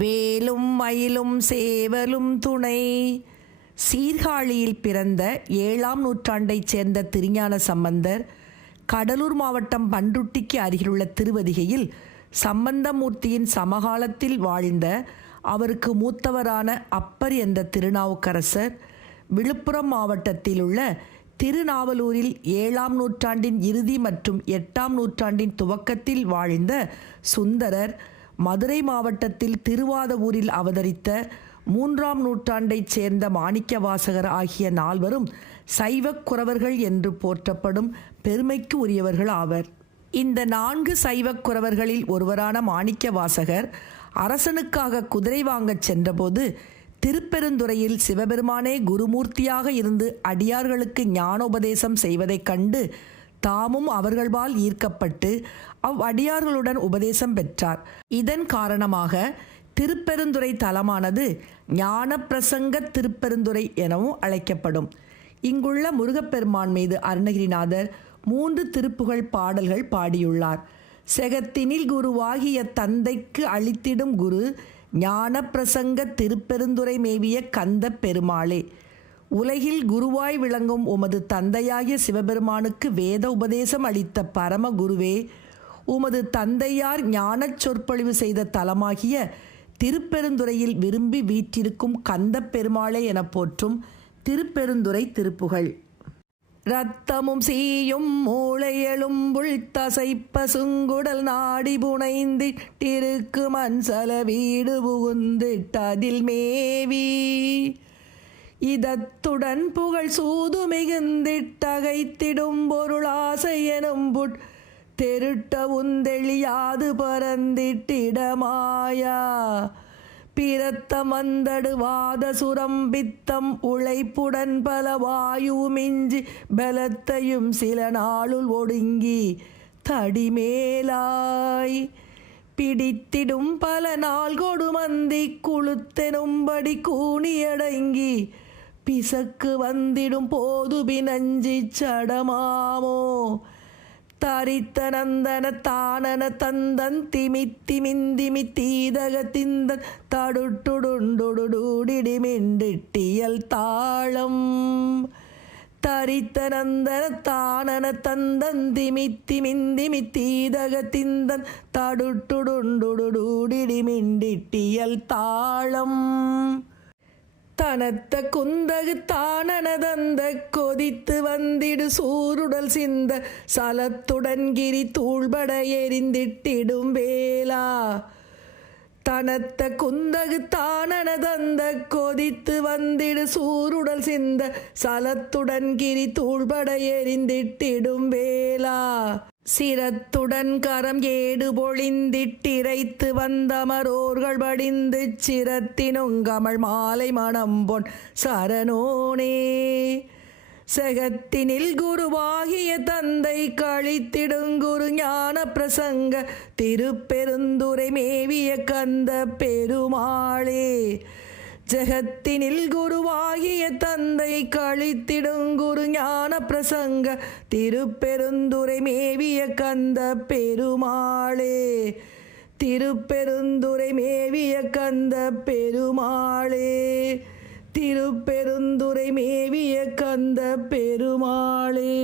வேலும் மயிலும் சேவலும் துணை. சீர்காழியில் பிறந்த 7ஆம் நூற்றாண்டைச் சேர்ந்த திருஞான சம்பந்தர் கடலூர் மாவட்டம் பண்ருட்டிக்கு அருகிலுள்ள திருவதிகையில் சம்பந்தமூர்த்தியின் சமகாலத்தில் வாழ்ந்த அவருக்கு மூத்தவரான அப்பர் என்ற திருநாவுக்கரசர் விழுப்புரம் மாவட்டத்தில் உள்ள திருநாவலூரில் 7ஆம் நூற்றாண்டின் இறுதி மற்றும் 8ஆம் நூற்றாண்டின் துவக்கத்தில் வாழ்ந்த சுந்தரர் மதுரை மாவட்டத்தில் திருவாதவூரில் அவதரித்த 3ஆம் நூற்றாண்டைச் சேர்ந்த மாணிக்கவாசகர் ஆகிய நால்வரும் சைவக் குரவர்கள் என்று போற்றப்படும் பெருமைக்கு உரியவர்கள் ஆவர். இந்த 4 சைவக் குரவர்களில் ஒருவரான மாணிக்கவாசகர் அரசனுக்காக குதிரை வாங்கச் சென்றபோது திருப்பெருந்துறையில் சிவபெருமானே குருமூர்த்தியாக இருந்து அடியார்களுக்கு ஞானோபதேசம் செய்வதைக் கண்டு தாமும் அவர்கள்பால் ஈர்க்கப்பட்டு அவ்வடியார்களுடன் உபதேசம் பெற்றார். இதன் காரணமாக திருப்பெருந்துறை தலமானது ஞானப்பிரசங்க திருப்பெருந்துறை எனவும் அழைக்கப்படும். இங்குள்ள முருகப்பெருமான் மீது அருணகிரிநாதர் 3 திருப்புகழ் பாடல்கள் பாடியுள்ளார். செகத்தினில் குருவாகிய தந்தைக்கு அளித்திடும் குரு ஞானப்பிரசங்க திருப்பெருந்துறை மேவிய கந்த பெருமாளே, உலகில் குருவாய் விளங்கும் உமது தந்தையாகிய சிவபெருமானுக்கு வேத உபதேசம் அளித்த பரம குருவே, உமது தந்தையார் ஞானச் சொற்பொழிவு செய்த தலமாகிய திருப்பெருந்துறையில் விரும்பி வீற்றிருக்கும் கந்த பெருமாளே என போற்றும் திருப்பெருந்துறை திருப்புகழ். இரத்தமும் சீயும் மூளையெலும்புள் தசை பசுங்குடல் நாடி புனைந்திட்டிருக்கு மண்சல வீடு புகுந்திட்டதில் மேவி இதத்துடன் புகழ் சூது மிகுந்திட்டகைத்திடும் பொருளாசை எனும்புட் தெருட்ட உந்தெளியாது பரந்திட்டிடமாயா பிரத்த மந்தடு வாத சுரம்பித்தம் உழைப்புடன் பல வாயுமிஞ்சி பலத்தையும் சில நாளுள் ஒடுங்கி தடிமேலாய் பிடித்திடும் பல நாள் கொடுமந்தி குளுத்தெனும்படி கூணியடங்கி பிசக்கு வந்திடும் போது பினஞ்சி சடமாமோ தரித்த நந்தன தானன தந்தன் திமித்திமிந்திமி தீதக திந்தன் தடுட்டுடுண்டுடுடிடிமிண்டிட்டியல் தாளம் தரித்த நந்தன தானன தந்தன் திமித்திமிந்திமி தீதக திந்தன் தடுட்டுடுண்டுடுடிடிமிண்டிட்டியல் தாளம் தனத்த குந்தகு தானனதந்த கொதித்து வந்திடு சூருடல் சிந்த சலத்துடன் கிரி தூள்பட எரிந்திட்டிடும் வேளா தனத்த குந்தகு தானனதந்த கொதித்து வந்திடு சூருடல் சிந்த சலத்துடன் கிரி தூள்பட எரிந்திட்டிடும் வேளா சிரத்துடன் கரம் ஏடு பொழிந்திட்டிரைத்து வந்தமரோர்கள் படிந்து சிரத்தினுங்கமள் மாலை மணம்பொன் சரணோனே செகத்தினில் குருவாகிய தந்தை கழித்திடுங்குரு ஞான பிரசங்க திருப்பெருந்துறை மேவிய கந்த பெருமாளே ஜெகத்தினில் குருவாகிய தந்தை கழித்திடுங்குரு ஞான பிரசங்க திருப்பெருந்துறை மேவிய கந்த பெருமாளே திருப்பெருந்துறை மேவிய கந்த பெருமாளே திருப்பெருந்துறை மேவிய கந்த பெருமாளே.